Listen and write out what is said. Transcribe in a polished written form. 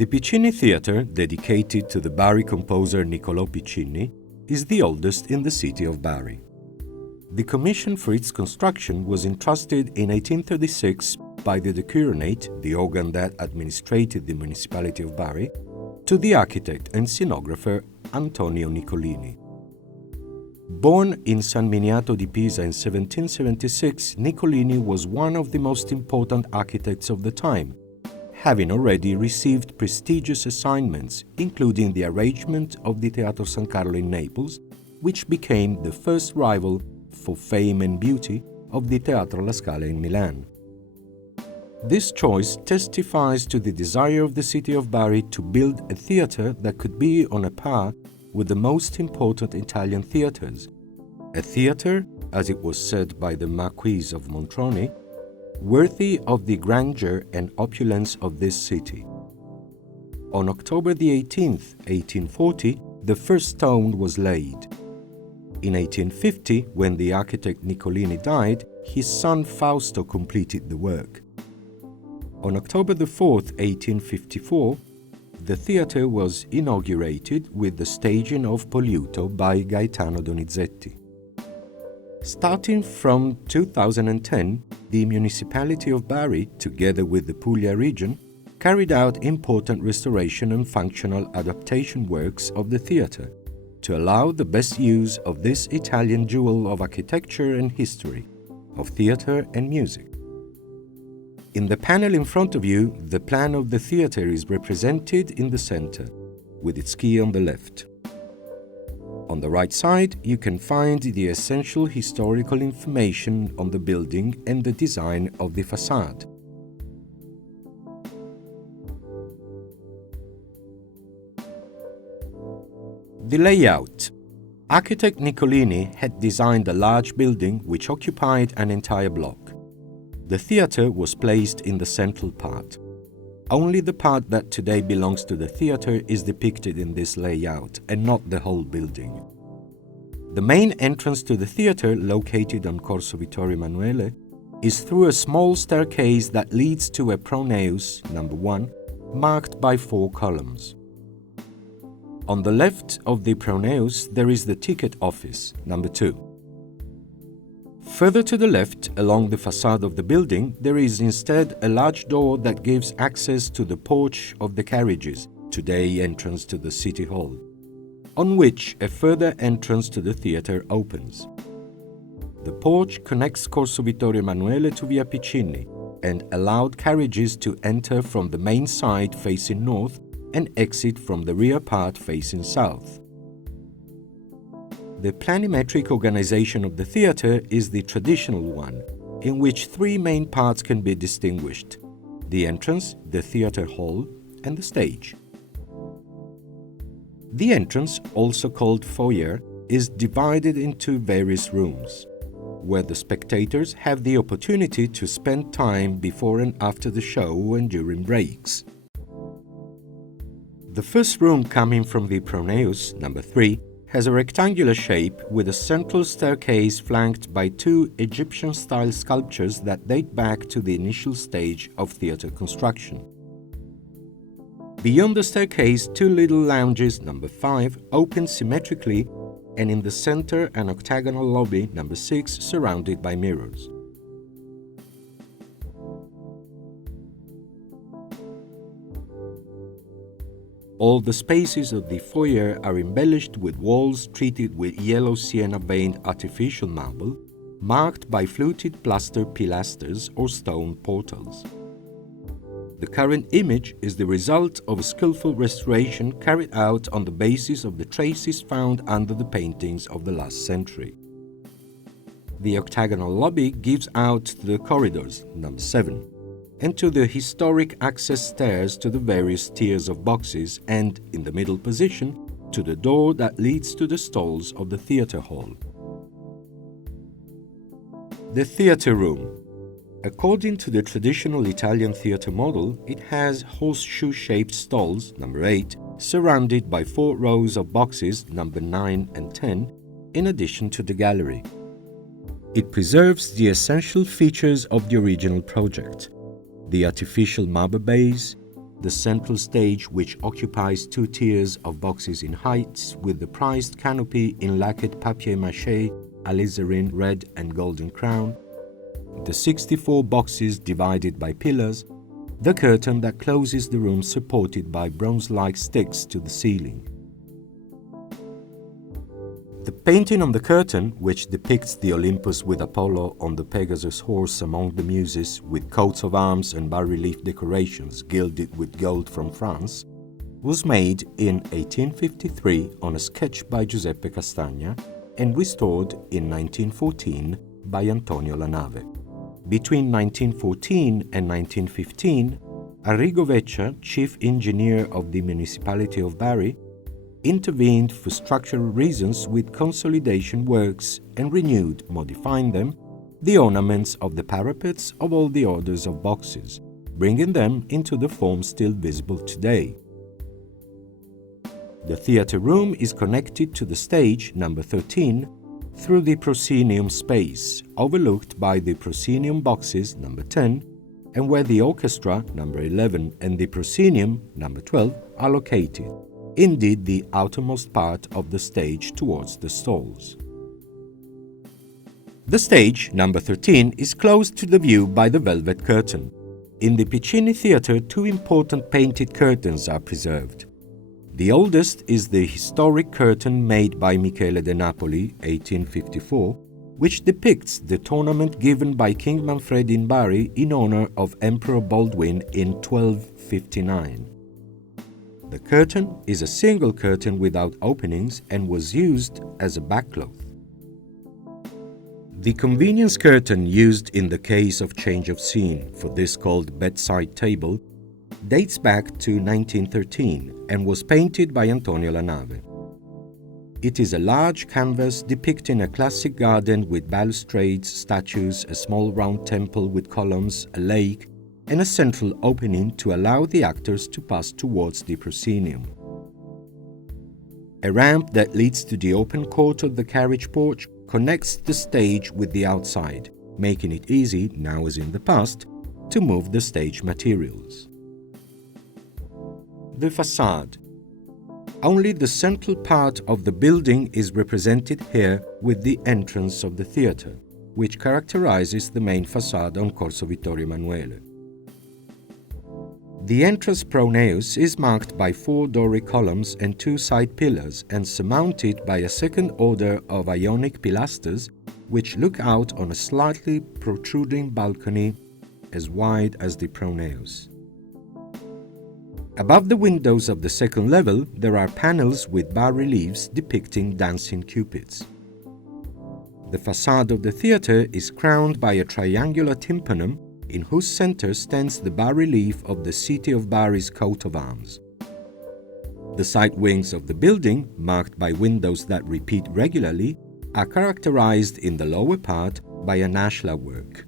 The Piccinni Theatre, dedicated to the Bari composer Niccolò Piccinni, is the oldest in the city of Bari. The commission for its construction was entrusted in 1836 by the Decurianate, the organ that administrated the municipality of Bari, to the architect and scenographer Antonio Nicolini. Born in San Miniato di Pisa in 1776, Nicolini was one of the most important architects of the time, having already received prestigious assignments, including the arrangement of the Teatro San Carlo in Naples, which became the first rival for fame and beauty of the Teatro La Scala in Milan. This choice testifies to the desire of the city of Bari to build a theatre that could be on a par with the most important Italian theatres, a theatre, as it was said by the Marquis of Montroni, worthy of the grandeur and opulence of this city. On October the 18th, 1840, the first stone was laid. In 1850, when the architect Nicolini died, his son Fausto completed the work. On October the 4th, 1854, the theatre was inaugurated with the staging of Poliuto by Gaetano Donizetti. Starting from 2010, the municipality of Bari, together with the Puglia region, carried out important restoration and functional adaptation works of the theatre to allow the best use of this Italian jewel of architecture and history, of theatre and music. In the panel in front of you, the plan of the theatre is represented in the center, with its key on the left. On the right side, you can find the essential historical information on the building and the design of the facade. The layout. Architect Nicolini had designed a large building which occupied an entire block. The theatre was placed in the central part. Only the part that today belongs to the theatre is depicted in this layout, and not the whole building. The main entrance to the theatre, located on Corso Vittorio Emanuele, is through a small staircase that leads to a pronaos, number 1, marked by 4 columns. On the left of the pronaos there is the ticket office, number 2. Further to the left, along the facade of the building, there is instead a large door that gives access to the porch of the carriages, today entrance to the City Hall, on which a further entrance to the theatre opens. The porch connects Corso Vittorio Emanuele to Via Piccinni and allowed carriages to enter from the main side facing north and exit from the rear part facing south. The planimetric organization of the theatre is the traditional one, in which 3 main parts can be distinguished: the entrance, the theatre hall, and the stage. The entrance, also called foyer, is divided into various rooms, where the spectators have the opportunity to spend time before and after the show and during breaks. The first room, coming from the pronaos, number 3, has a rectangular shape with a central staircase flanked by 2 Egyptian-style sculptures that date back to the initial stage of theatre construction. Beyond the staircase, 2 little lounges, number 5, open symmetrically, and in the center an octagonal lobby, number 6, surrounded by mirrors. All the spaces of the foyer are embellished with walls treated with yellow sienna-veined artificial marble, marked by fluted plaster pilasters or stone portals. The current image is the result of a skillful restoration carried out on the basis of the traces found under the paintings of the last century. The octagonal lobby gives out to the corridors, number 7, and to the historic access stairs to the various tiers of boxes and, in the middle position, to the door that leads to the stalls of the theatre hall. The theatre room. According to the traditional Italian theatre model, it has horseshoe-shaped stalls, number 8, surrounded by 4 rows of boxes, number 9 and 10, in addition to the gallery. It preserves the essential features of the original project: the artificial marble base, the central stage, which occupies 2 tiers of boxes in height, with the prized canopy in lacquered papier-mâché, alizarin red and golden crown, the 64 boxes divided by pillars, the curtain that closes the room supported by bronze-like sticks to the ceiling. The painting on the curtain, which depicts the Olympus with Apollo on the Pegasus horse among the Muses, with coats of arms and bas-relief decorations gilded with gold from France, was made in 1853 on a sketch by Giuseppe Castagna and restored in 1914 by Antonio Lanave. Between 1914 and 1915, Arrigo Veccia, chief engineer of the municipality of Bari, intervened for structural reasons with consolidation works and renewed, modifying them, the ornaments of the parapets of all the orders of boxes, bringing them into the form still visible today. The theatre room is connected to the stage, number 13, through the proscenium space, overlooked by the proscenium boxes, number 10, and where the orchestra, number 11, and the proscenium, number 12, are located. Indeed, the outermost part of the stage towards the stalls. The stage, number 13, is closed to the view by the velvet curtain. In the Piccinni Theatre, 2 important painted curtains are preserved. The oldest is the historic curtain made by Michele de Napoli, 1854, which depicts the tournament given by King Manfred in Bari in honor of Emperor Baldwin in 1259. The curtain is a single curtain without openings and was used as a backcloth. The convenience curtain used in the case of change of scene, for this called bedside table, dates back to 1913 and was painted by Antonio Lanave. It is a large canvas depicting a classic garden with balustrades, statues, a small round temple with columns, a lake, and a central opening to allow the actors to pass towards the proscenium. A ramp that leads to the open court of the carriage porch connects the stage with the outside, making it easy, now as in the past, to move the stage materials. The facade. Only the central part of the building is represented here with the entrance of the theatre, which characterizes the main facade on Corso Vittorio Emanuele. The entrance pronaos is marked by 4 Doric columns and 2 side pillars and surmounted by a second order of Ionic pilasters which look out on a slightly protruding balcony as wide as the pronaos. Above the windows of the second level, there are panels with bas-reliefs depicting dancing cupids. The facade of the theatre is crowned by a triangular tympanum in whose center stands the bas-relief of the city of Bari's coat of arms. The side wings of the building, marked by windows that repeat regularly, are characterized in the lower part by an ashlar work.